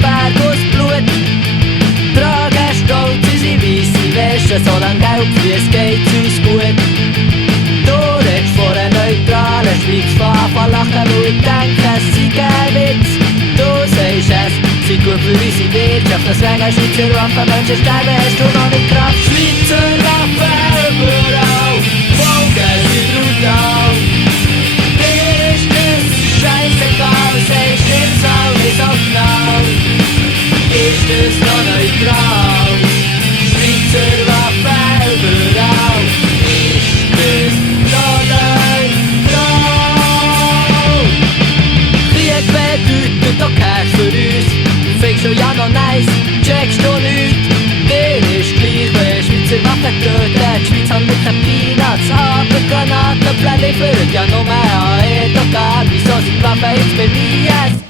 Berg aus Blut. Tragen stolz unsere weisse Wäsche, so lang gelb wie es geht uns gut. Du redest vor einer neutralen Schweiz, von Anfang lachen, weil ich denke, es sei kein Witz. Du sagst, es sei gut für unsere Wirtschaft, deswegen Schweizer Waffen, Menschen sterben, hast du noch nicht Kraft. Schweizer Waffen überall, Folgen sind brutal. Dir ist es scheissegal, sagst nimm's auch nicht so genau. Ist es noch neutral? Schweizer Waffen überall. Ist es noch neutral? Krieg bedeutet auch Cash für uns. Findest du ja noch nice, checkst du nicht. Dir ist gleich, wenn Schweizer Waffen töten. Die Schweiz hat nicht keine Peanuts, aber Granatenpläne liefern ja nur mehr an Erdogan. Wieso sind Waffen jetzt bei mir?